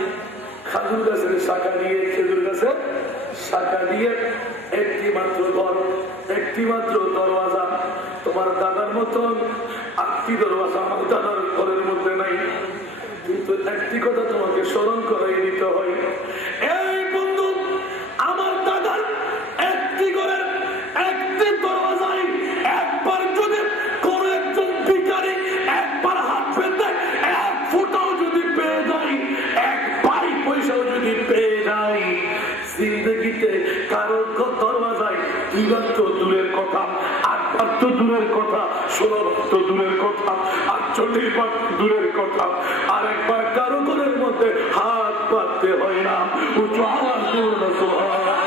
খাজুর গাছের শাখা দিয়ে, খেজুর গাছের শাখা দিয়ে একটি মাত্র ঘর, একটি মাত্র দরওয়াজা। তোমার দাদার মতন 8টি দরওয়াজা আমার দাদার ঘরের মধ্যে নাই। কিন্তু একটি কথা তোমাকে স্মরণ করাই দিতে হয়, এই বন্ধু, আমার দাদার একটি ঘরের একটি দরওয়াজায় একবার যদি কোন একজন ভিখারি একবার হাত পেতে 1 ফুটাও যদি পেয়ে যায়, 1 পাই পয়সাও যদি পেয়ে যায়, জিন্দগিতে কারোর দরওয়াজায় 2 বার তো দূরের কথা, 8 বার তো দূরের কথা, 16 বার তো দূরের কথা, 48 বার দূরের কথা, আর একবার কারো ঘরের মধ্যে হাত পাততে হয় না। উঁচু আওয়াজ করুন সুবহানাল্লাহ।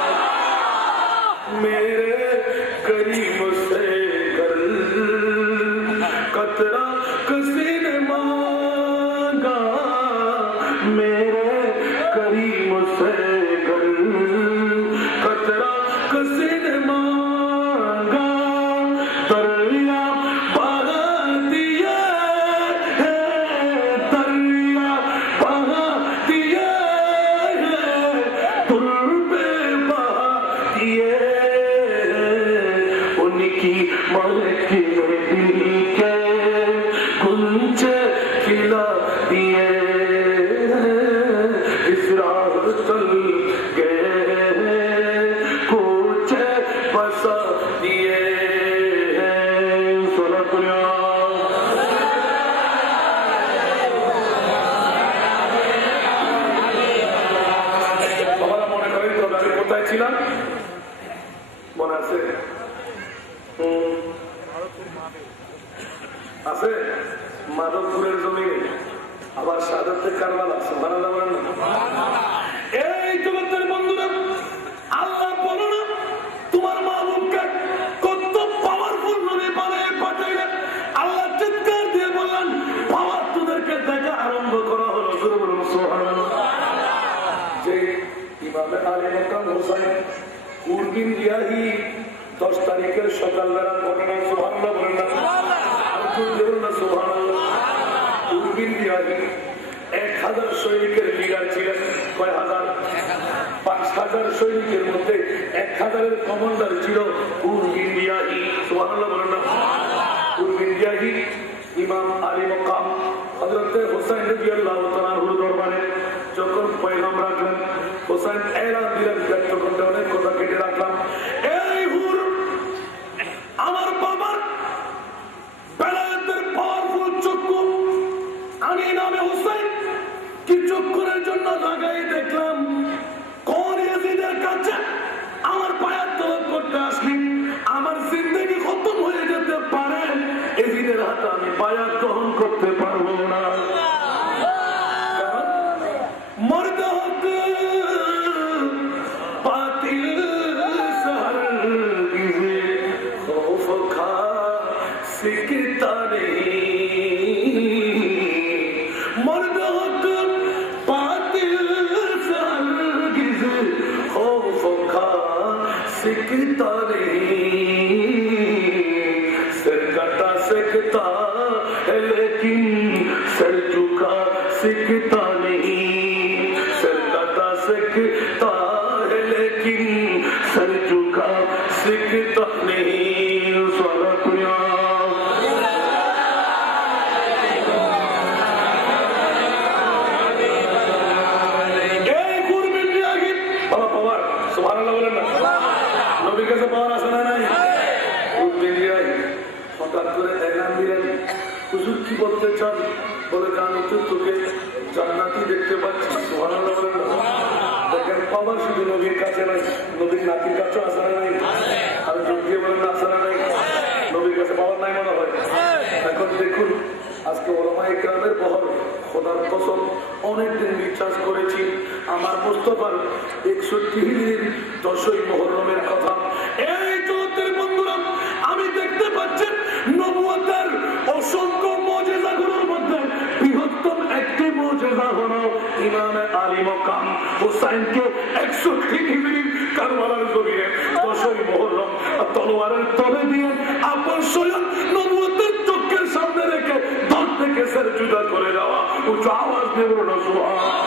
মেরে করিম সে কর কতরা কিसी ने मांगा, मेरे करीम से कर कतरा किसी ने मांगा, दरिया बहा दिए, दरिया बहा दिए, तुर पे बहा दिए, उनकी मलकी दिल के गुंजे खिला दिए, इस राह चल गए, कुछ बसा दिए। सुना दुनिया বাবারা মনে করেন তো আমি কোথায় ছিলাম, মনে আছে? আছে মাধবপুরের জমিনে, আবার শাহাদাতের কারবালা। সুবহানাল্লাহ বলেন না? এই জগতের বন্ধুরা, আল্লাহ বলো না তোমার মাহবুবকে কত পাওয়ারফুল নবী বানিয়ে পাঠাইলেন। আল্লাহ চিৎকার দিয়ে বললেন, পাওয়ার তোদেরকে দেখা আরম্ভ করা হলো। সুবহানাল্লাহ। যে ইমামে আলী মাকাম হোসেন উর্বিন রিয়াহি 10 তারিখের সকালবেলা ঘটনা। সুবহানাল্লাহ বলেন না? সুবহানাল্লাহ। উর্বিন রিয়াহি 1000 সৈনিকের লিডার ছিলেন। কয় হাজার? 5000 সৈনিকের মধ্যে 1000-এর কমান্ডার ছিল উর্বিন রিয়াহি। সুবহানাল্লাহ বলেন না? ইমাম আলী মকাম হযরত হুসাইন রাদিয়াল্লাহু তাআলা দরবারে যখন পয়গাম রাখলেন, হুসাইন এলান দিলেন, ব্যক্ত করতে অনেক কথা কেটে রাখলাম। এই হুর আমার বাবার বেলায়েতের পাওয়ারফুল চক্ষু, আমি নামে হুসাইন কিছুক্ষণের জন্য লাগাই দেখলাম কোন ইয়াজিদের কাছে আমার পায়ের তলব করতে আসলি, আমার জিন্দেগি খতম হয়ে যেতে পারে, ইয়াজিদের হাতে আমি বায়াত গ্রহণ করতে পারবো না। মর্দ হক বাতিল সে হরগিজ খৌফ খা সিকতা नहीं, मर्द हक बातिल से हरगिज खौफ खा सिकता नहीं, सिर कटा सकता है लेकिन सिर झुका सिकता नहीं, सिर कटा सकता है लेकिन सिर झुका सिकता नहीं। কি বলতে চান বলে, আমি তো তোকে জান্নাতি দেখতে পাচ্ছি। সুবহানাল্লাহ বলেন না? দেখেন পাওয়ার শুধু নবীর কাছে নাই, নবীর নাতির কাছে আসা নাই। আর যদি বলেন না আসা নাই, নবীর কাছে পাওয়ার নাই মনে হয়। এখন দেখুন আজকে ওলামায়ে কেরামের বহর, খোদার কসম অনেকদিন বিশ্বাস করেছি আমার মুস্তাফার 61 হিজরির 10ই মুহররমের কথা। এই জগতের বন্ধুরা, আমি দেখতে পাচ্ছি নবুয়তের অসংখ্য মুজিজাগুলোর মধ্যে বৃহত্তম একটি মুজিজা হলো ইমামে আলী মকাম হুসাইনকে 61 হিজরির কারবালার জমিনে 10ই মুহররম তলোয়ারের তলে দিয়ে আপন স্বয়ং নবুয়তের চোখের সামনে রেখে দল থেকে সের জুদা করে দেওয়া। উচ্চ আওয়াজ দিয়ে বলুন সুবহানাল্লাহ।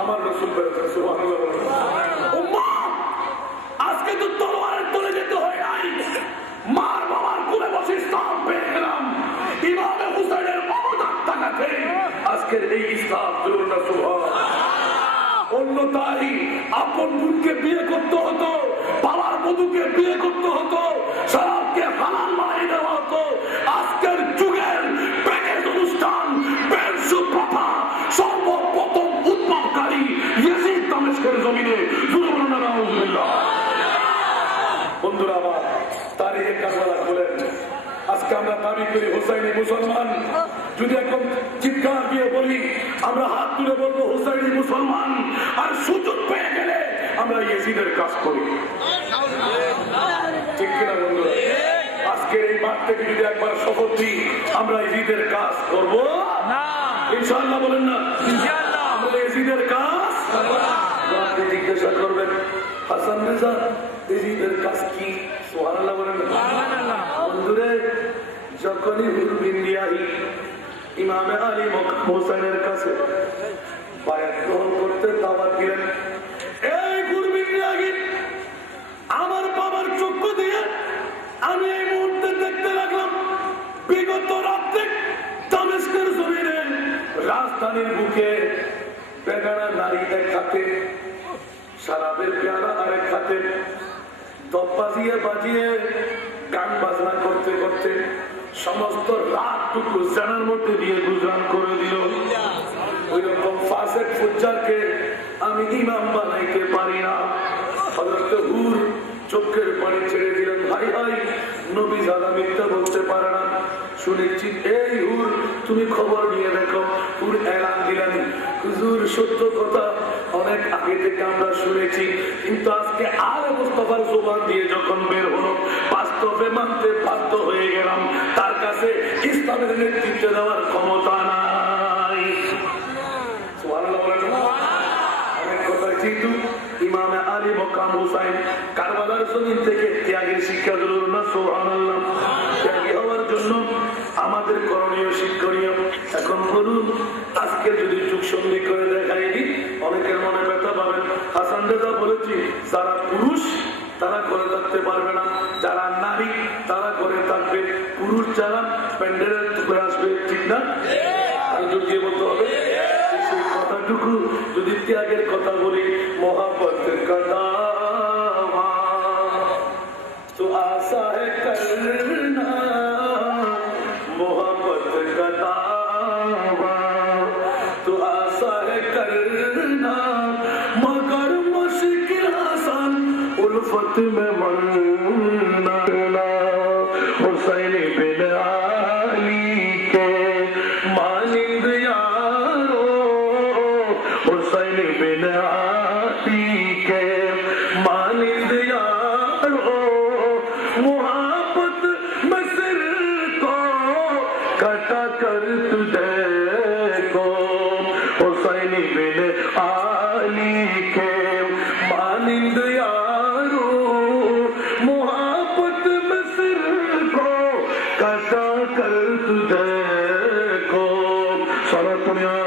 আমার রসুল বেড়েছেন, সুবহানাল্লাহ বলেন। আজকে তো তলোয়ারের তলে যেতে হয় নাই, মার বাবার কোলে বসে ইসলাম পেয়ে গেলাম। ইমামে হুসাইনের মমতার টাকাতে আজকের এই ইসলাম জরুর না। সুবহানাল্লাহ। অন্যতাই আপন বোনকে বিয়ে করতে হতো, বাবার বধূকে বিয়ে করতে হতো, শরাবকে হালাল বানিয়ে দেওয়া হতো। আজকের যুগের প্যাকেজ অনুষ্ঠান, পেনসু প্রথা সর্বপ্রথম উদ্ভবকারী ইয়াজিদ দামেস্কের জমিনে। বন্ধুরা আমার, তারিখে কারবালা বলেন আজকে আমরা দাবি করি হুসাইনি মুসলমান। যদি এখন চিৎকার দিয়ে বলি, আমরা হাত তুলে বলবো হুসাইনি মুসলমান, আর সুযোগ পেয়ে গেলে আমরা ইয়াজিদের কাজ করি। ঠিক কিনা বন্ধুরা? আজকে এই মাঠ থেকে যদি একবার শপথ দিই আমরা ইয়াজিদের কাজ করব না, ইনশাআল্লাহ বলেন না? ইনশাআল্লাহ আমরা ইয়াজিদের কাজ করব। আপনি জিজ্ঞাসা করবেন হাসান রেজা ইয়াজিদের কাজ কি? সুবহানাল্লাহ বলেন না? সুবহানাল্লাহ। বন্ধুরে, যখনই হুরবিন্দিয়াহি ইমামে আলী মকাম হোসেনের কাছে বায়াত গ্রহণ করতে দাওয়াত দিলেন, এই হুরবিন্দিয়াহি আমার বাবার চক্ষু দিয়ে আমি এই মুহূর্তে দেখতে লাগলাম বিগত রাত্রে দামেস্কের জমিনে রাজধানীর বুকে বেগানা নারী এক হাতে, শরাবের পেয়ালা আরেক হাতে, দপ বাজিয়ে বাজিয়ে গান বাজনা করতে করতে সমস্ত রাতটুকু জানার মধ্যে দিয়ে গুজরান করে দিল। ওই রকম ফাসেক ফুজ্জারকে আমি ইমাম বানাইতে পারি না। হযরত হুর চোখের পানি ছেড়ে দিলেন, ভাই ভাই নবী জাদা মিথ্যা বলতে পারে না। শুনেছি এই হুর তুমি খবর নিয়ে দেখো। হুর এলান দিলেন, হুজুর সত্য কথা অনেক আগে থেকে আমরা শুনেছি, কিন্তু আজকে আর মুস্তাফার জবান দিয়ে যখন বের হলো বাস্তবে মানতে বাধ্য হয়ে গেলাম, তার কাছে ইসলামের নেতৃত্ব দেওয়ার ক্ষমতা নাই। সুবহানাল্লাহ বলেন। অনেক আলী মকাম হুসাইন কারবালার জমিন থেকে ত্যাগের শিক্ষা দিল না সুবহানাল্লাহ। ত্যাগী হওয়ার জন্য আমাদের করণীয় শিক্ষণীয়। এখন বলুন, আজকে যদি যুগ সন্ধি করে দেখাই দিই, অনেকের মনে ব্যথা পাবেন। হাসান রেজা বলেছি, যারা পুরুষ তারা করে থাকতে পারবে না, যারা নারী তারা করে থাকবে, পুরুষ যারা প্যান্ডেলের করে আসবে, ঠিক না? আর যদি বলতে হবে সেই কথাটুকু যদি ত্যাগের কথা বলি, মোহাব্বতের কথা তো আশা है करना मोहब्बत का दावा तो आशा है करना मगर मुश्किल आसान उल्फत में मरना हुसैन बिन अली के मानिंद यारो हुसैन बिन अली के मानिंद यारो मोहब्बत में सिर को कटा कर तुझे को हुसैन बिन अली के मानिंद यारो मोहब्बत में सिर को कटा कर तुझे को सारा दुनिया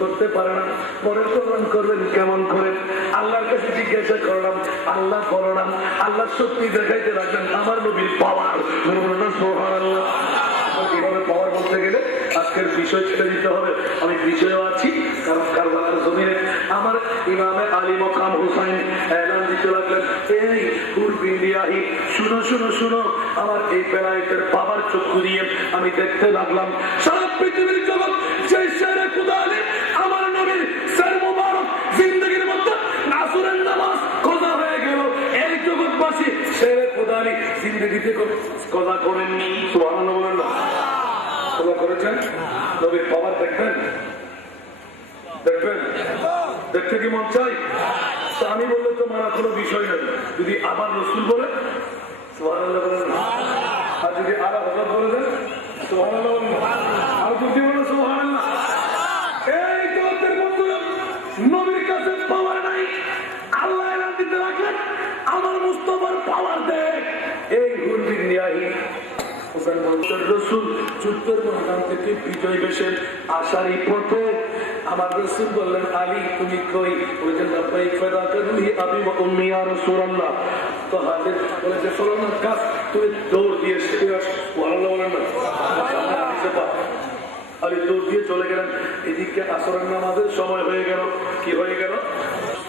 করতে পারে না, পরে কল্যাণ করবেন কেমন করে? আল্লাহর কাছে জিজ্ঞাসা করলাম, আল্লাহ করলাম, আল্লাহ সত্যি দেখাইতে রাখবেন আমার নবীর পাওয়ার। সুবহানাল্লাহ। কিভাবে পাওয়ার বলতে গেলে আজকের বিষয় ছেড়ে দিতে হবে। আমি বিষয়েও আছি, কারণ কারবালার জমিনে আমার ইমামে আলী মকাম হুসাইন এলান দিতে লাগলেন, এই হুরবিন্দিয়াহি শুনো শুনো শুনো। আমার এই বেলায়েতের বাবার চক্ষু দিয়ে আমি দেখতে লাগলাম সারা পৃথিবীর জগৎ যে শেরে খুদা আলী আমার নবীর শের মুবারক জিন্দেগির মধ্যে আসরের নামাজ কজা হয়ে গেল। এই জগৎবাসী শেরে খুদা আলী জিন্দেগিতে কজা করেননি। সুবহানাল্লাহ বলেন না? কজা করেছেন? নবীর পাওয়ার দেখবেন, দেখবেন, দেখতে কি মন চাই? আমি বললে তো মারা কোনো বিষয় নেই। যদি আবার রসুল বলে সুবহানাল্লাহ বলেন না? আর যদি আলা হযরত বলে দেন সুবহানাল্লাহ বলেন না? আর যদি বলে সুবহানাল্লাহ। এই জগতের বন্ধুরা, নবীর কাছে পাওয়ার নাই, আল্লাহ এলান দিতে রাখলেন আমার মুস্তাফার পাওয়ার দেখ। এই হুরবিন্দিয়াহি হুসাইন বলছেন, রসুল যুদ্ধের ময়দান থেকে বিজয় বেশে আসারই পথে আমার রসুল বললেন, আলী তুমি কই? বলেছেন লাব্বাইক ফাদাকা রুহি আবি ওয়া উম্মি ইয়া রাসূলুল্লাহ। তো হাজির বলেছে, ফলানা কাজ তুমি দৌড় দিয়ে সেরে আস। সুবহানাল্লাহ বলেন না? আলী দৌড় দিয়ে চলে গেলেন। এদিকে আসরের নামাজের সময় হয়ে গেল। কি হয়ে গেল?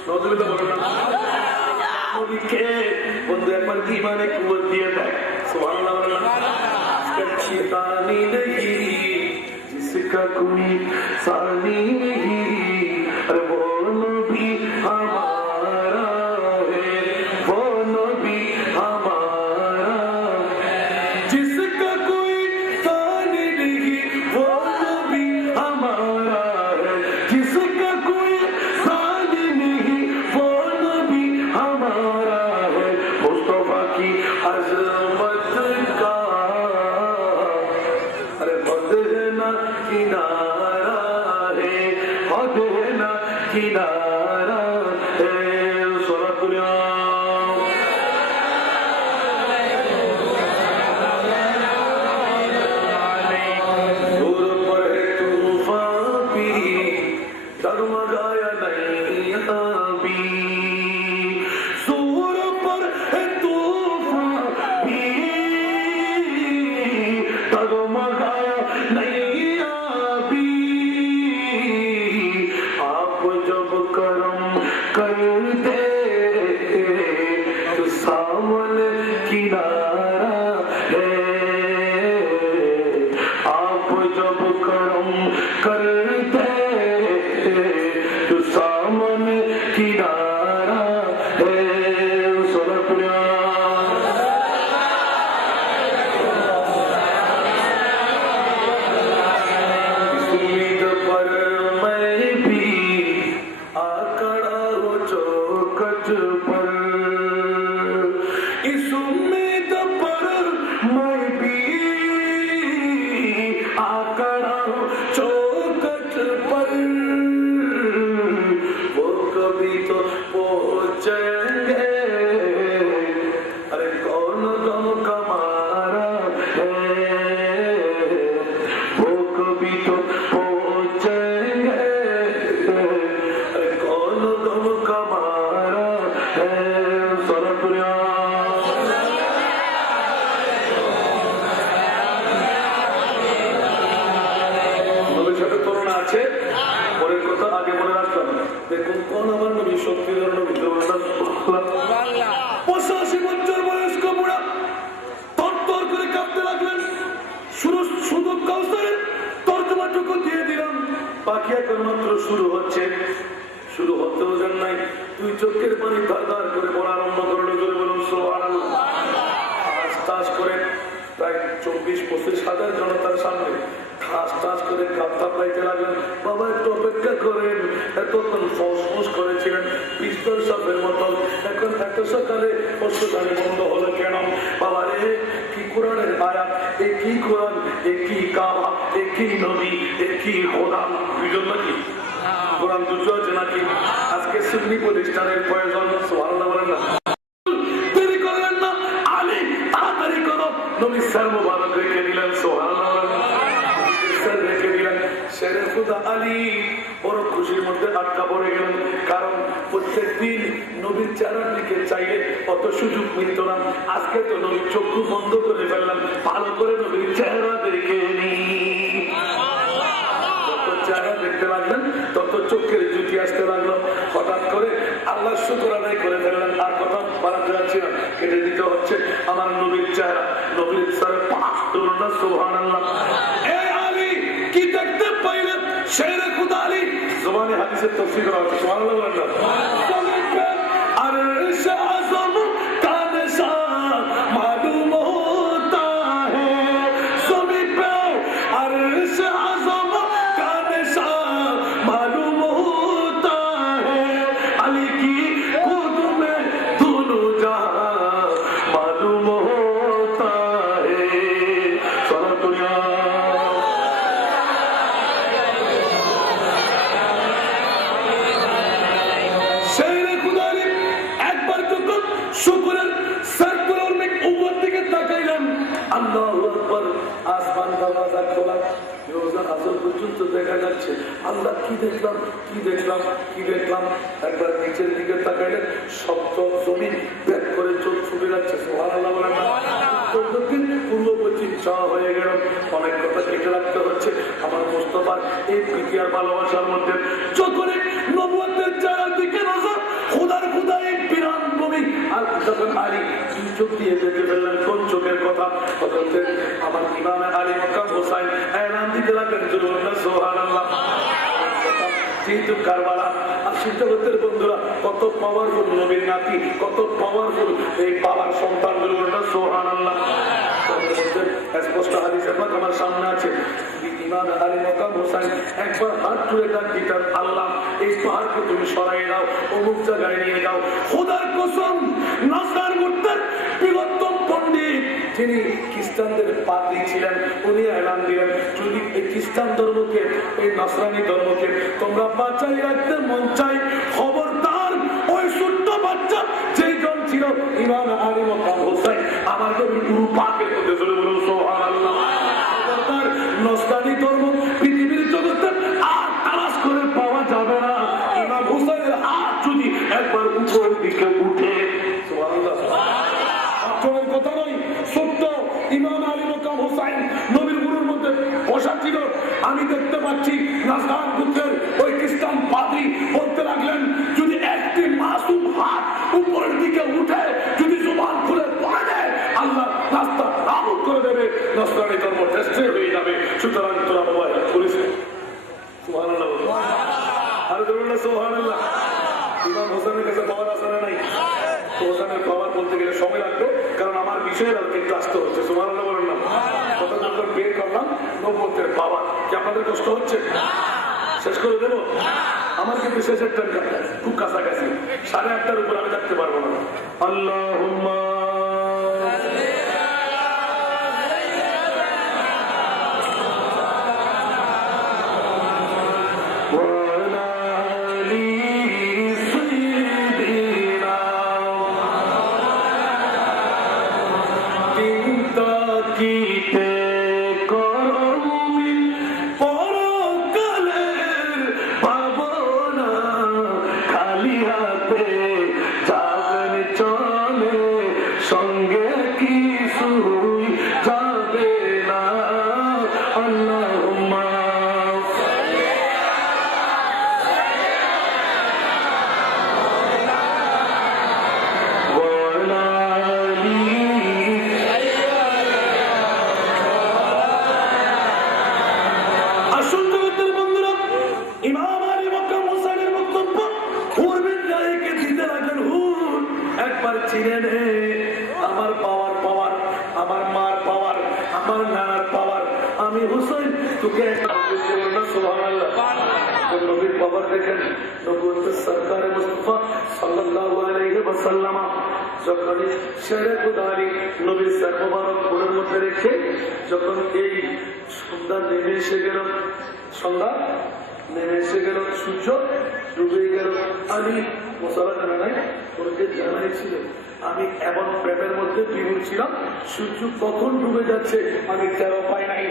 নজরুল বলেন না? নবীকে বন্ধু একবার কি মানে কুয়ার দিয়ে দেখ। সুবহানাল্লাহ বলেন না? सानी नहीं जिसका कोई सानी नहीं, अरे वो नबी हमारा है, वो नबी हमारा जिसका कोई सानी नहीं, वो नबी हमारा है, जिसका कोई सानी नहीं, वो नबी हमारा है। मुस्तफा की अज़मत का किनारा है, ना किनारा है। सारा दुनिया दूर पर है तूफान भी, डगमगाया नहीं अभी। सूर पर है तूफान भी, डगमगाया नहीं। करते तो सामने किनारा है, आप जब करम करते तो सामने किनारा है। सुरपुरा इस उम्मीद पर मैं भी আছে? পরের কথা আগে মনে রাখলাম। দেখুন কোন আমার নবী সত্যিকার নবী 85 বছর বয়স্ক বুড়া তরতর করে কাঁপতে লাগলেন। শুধু কাউসারের তর্জমাটুকু দিয়ে দিলাম, বাকি এখন মাত্র শুরু হচ্ছে। শুরু হতেও যান নাই, তুই চোখের পানি ধার ধার করে পড়া আরম্ভ করলো। জোরে বলুন সুবহানাল্লাহ। ঠাস করে প্রায় 24-25 হাজার জনতার সামনে ঠাস ঠাস করে কাঁপতা পাইতে লাগলেন। বাবা একটু অপেক্ষা করেন, এতক্ষণ ফসফস করেছিলেন পিস্তল সাপের মতন, এখন এত সকালে পশুখানে বন্ধ হলো কেন? বাবা রে, কি কোরআনের আয়াত, এ কি কোরআন, এ কি কাবা, এ কি নবী, এ কি কোরআন, দুইজন নাকি? কোরআন দুটো আছে নাকি? আজকে সুন্নি প্রতিষ্ঠানের প্রয়োজন। সুবহানাল্লাহ বলেন না? দেরি করলেন না, আলী তাড়াতাড়ি করো। নবী স্যার মুবারক রেখে দিলেন। সুবহানাল্লাহ স্যার রেখে দিলেন। শেরে খুদা আলী বড় খুশির মধ্যে আটকা পড়ে গেলেন, কারণ প্রত্যেক দিন নবীর চেহারার দিকে চাইলে অত সুযোগ মিলত না। আজকে তো নবীর চক্ষু বন্ধ করে ফেললাম, ভালো করে নবীর চেহারা দেখে নি। চেহারা দেখতে লাগলেন তত চোখের জুতি আসতে লাগলো। হঠাৎ করে আল্লাহ শুকর আদায় করে ফেললেন। আর কথা বাড়াতে যাচ্ছি না, কেটে দিতে হচ্ছে আমার নবীর চেহারা। নবীর সারে পাঁচ তুলনা। সুবহানাল্লাহ। এ আলী, কি দেখতে পাইলেন? শেরে খুদা আলী জবানে হাদিসের তাফসীর করা হচ্ছে। সুবহানাল্লাহ বলেন। আরশ আযম কা নিশান মালুম হোতা হ্যায়, সবি পে আরশ আযম কা নিশান মালুম হোতা হ্যায়, আলী কি খুদ মে দুনো জাহান মালুম হোতা হ্যায়। সালাত দুনিয়া শুকরের সার্কুলার মেক উপর দিকে তাকাইলাম। আল্লাহু আকবার। আসমান দরজা খোলা, রোজা আসর পর্যন্ত দেখা যাচ্ছে। আল্লাহ কি দেখলাম, কি দেখলাম, কি দেখলাম? একবার নিচের দিকে তাকাইলেন, সপ্ত জমিন ব্যাক করে চোখ ছুটে যাচ্ছে। সুবহানাল্লাহ বলেন না? দক্ষিণ পূর্ব পশ্চিম চাওয়া হয়ে গেল। অনেক কথা কেটে রাখতে হচ্ছে আমার মুস্তাফার এই প্রীতি আর ভালোবাসার মধ্যে। যখন নবুয়তের চারিদিকে নজর, খোদার খোদা এক বিরান নবী। আর যখন আলী চোখ দিয়ে দেখে ফেললেন কোন চোখের কথা, তখন আমার ইমাম আলী মক্কাম হোসাইন এলান দিতে লাগলেন। সুবহানাল্লাহ। যেহেতু কারবালা আর শিক্ষাগতের বন্ধুরা কত পাওয়ারফুল নবীর নাতি, কত পাওয়ারফুল এই বাবার সন্তান। সুবহানাল্লাহ। স্পষ্ট হাদিস আমার সামনে আছে। ইমাম আলী মক্কাম হোসাইন একবার হাত তুলে ডাক দিতেন, আল্লাহ এই পাহাড়কে তুমি সরাই দাও, অমুক জায়গায় নিয়ে যাও। খোদার কসম, নাসরান গোত্রের বৃহত্তম পণ্ডিত যিনি খ্রিস্টানদের পাদ্রী ছিলেন, উনি এলান দিলেন, যদি এই খ্রিস্টান ধর্মকে, এই নাসরানি ধর্মকে তোমরা বাঁচাই রাখতে মন চাই, খবরদার ওই ছোট্ট বাচ্চা যেই জন ছিল ইমাম আলী মক্কাম হোসাইন, আমার নবীর গুরু পাকের মধ্যে চলে বলুন সুবহানাল্লাহ। খবরদার নাসরানি ধর্ম পৃথিবীর জগতে আর তালাশ করে পাওয়া যাবে না। ইমাম হোসাইনের হাত যদি একবার উপরের দিকে উঠে, সুবহানাল্লাহ, কথা নয়, সত্য। ইমাম আলী মক্কাম হোসাইন নবীর গুরুর মধ্যে বসা ছিল। আমি দেখতে পাচ্ছি নাসরান গোত্রের ওই খ্রিস্টান পাদ্রী বলতে লাগলেন, যদি একটি মাসুম হাত উপরের দিকে উঠে যদি জবান খুলে পড়ে দেয়, আল্লাহ রাস্তা নাবুদ করে দেবে, নাসরানি ধর্ম টেস্টে হয়ে যাবে। সুতরাং তোরা ভয় করিস। সুবহানাল্লাহ। আর বলুন না সুবহানাল্লাহ। ইমাম হোসেনের কাছে পাওয়ার আসারা নাই। হোসেনের পাওয়ার বলতে গেলে সময় লাগবে, কারণ আমার বিষয়ের আর একটু আসতে হচ্ছে। সুবহানাল্লাহ বলেন না? কথা যখন বের করলাম নবুয়তের পাওয়ার, কি আপনাদের কষ্ট হচ্ছে? শেষ করে দেবো? আমার কিন্তু শেষের টাইমটা খুব কাছাকাছি। 8:30টার উপর আমি থাকতে পারবো না। আল্লাহুম্মা তোকে একটা সুবহানাল্লাহ। নবীর বাবার দেখেন নবুয়তের সরকারে মুস্তাফা সাল্লাল্লাহু আলাইহি ওয়াসাল্লাম যখন শেরে খুদারি নবীর সর মোবারক কোলের মধ্যে রেখে যখন এই সন্ধ্যা নেমে এসে গেল, সন্ধ্যা নেমে এসে গেল, সূর্য ডুবে গেল, আমি মশলা জানা নাই ওকে জানাই ছিল আমি এমন প্রেমের মধ্যে বিমূল ছিলাম, সূর্য কখন ডুবে যাচ্ছে আমি তেরো পাই নাই।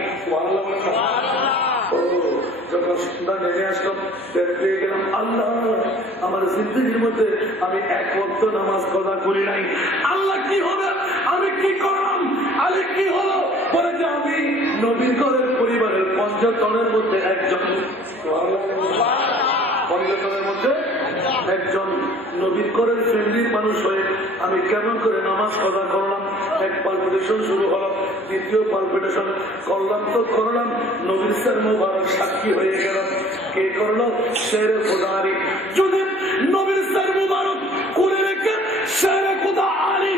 যখন সন্ধ্যা নেমে আসলাম পেয়ে গেলাম আল্লাহ আমার জিন্দগির মধ্যে আমি এক ওয়াক্ত নামাজ কদা করি নাই। আল্লাহ কি হবে, আমি কি করলাম, আরে কি হলো, বলে যে আমি নবীর ঘরের পরিবারের পঞ্চতনের মধ্যে একজন, পঞ্চতনের মধ্যে একজন নবীর ঘরের ফ্যামিলির মানুষ হয়ে আমি কেমন করে নামাজ কদা করলাম। এক পালপিটেশন শুরু হলো, দ্বিতীয় পালপিটেশন করলাম তো করলাম, নবীর স্যার মোবারক সাক্ষী হয়ে গেল। কে করলো? শেরে খুদারি। যদি নবীর স্যার মোবারক করে রেখে শেরে খুদারি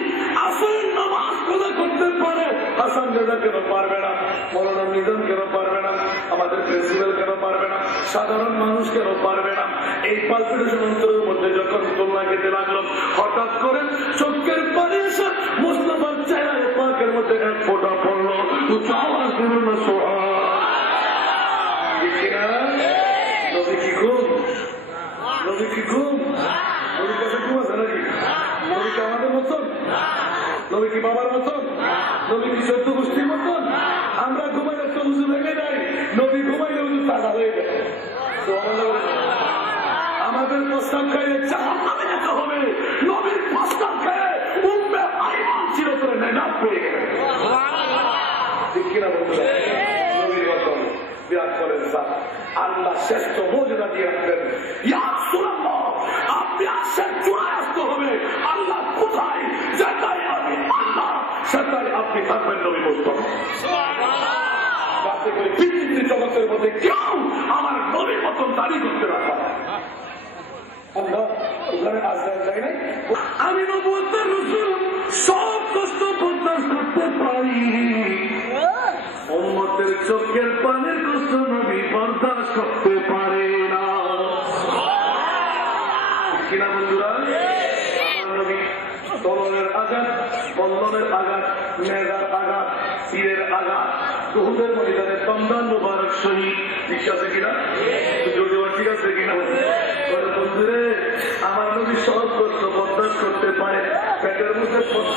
আসল নামাজ কদা করতে পারে, হাসান রেজা কেন পারবে না, মৌলানা নিজাম কেন পারবে না, আমাদের প্রিন্সিপাল কেন পারবে না, সাধারণ মানুষ কেন পারবে না? এই পালপিটেশন অন্তরের মধ্যে যখন তোমরা খেতে লাগলো, হঠাৎ করে চোখের পানি এসে মুস্তাফার চেহারা পাকের মধ্যে এক ফোঁটা পড়লো। আওয়াজ দিল না নবী কি ঘুম, নবী কি ঘুম, নবীর কাছে ঘুম আছে নাকি? নবী কি আমাদের মতন, নবী কি বাবার মতন, নবী কি চোদ্দ গোষ্ঠীর মতন? আমরা ঘুমাইলে তো উজু ভেঙে যাই, নবী ঘুমাইলে উজু তাজা হয়ে যায়। আমাদের প্রস্তাব খাইলে জাহান্নামে যেতে হবে, নবীর প্রস্তাব খেয়ে উম্মে আইমান চিরতরে নেজাত পেয়ে গেলেন। ঠিক কিনা বন্ধুরা? নবীর মতন বিরাট করেন স্যার, আল্লাহ শ্রেষ্ঠ মর্যাদা দিয়ে রাখবেন। ইয়া রাসূলুল্লাহ, আপনি আসেন, চূড়ায় আসতে হবে। আল্লাহ কোথায়, যেটাই আমি আল্লাহ সেটাই আপনি থাকবেন নবী মুস্তাফা। যাতে করে পৃথিবীর জগতের মধ্যে কেউ আমার নবীর মতন দাবি করতে না পারে। আমি নবুয়তের রাসূল সব কষ্ট বরদাস্ত করতে পারি, উম্মতের চোখের পানির কষ্ট নবী বরদাস্ত করতে পারে না। কিনা বন্ধুরা? নবী তলোয়ারের আঘাত, বন্ধনের আঘাত, মেঘার আঘাত, তীরের আঘাত, উহুদের ময়দানে দমদান মুবারক শহীদ। বিশ্বাস আছে কিনা? ঠিক আছে কিনা? বন্ধুরে, আমার নবী সব কষ্ট বরদাস্ত করতে পারে, পেটের মধ্যে পত্র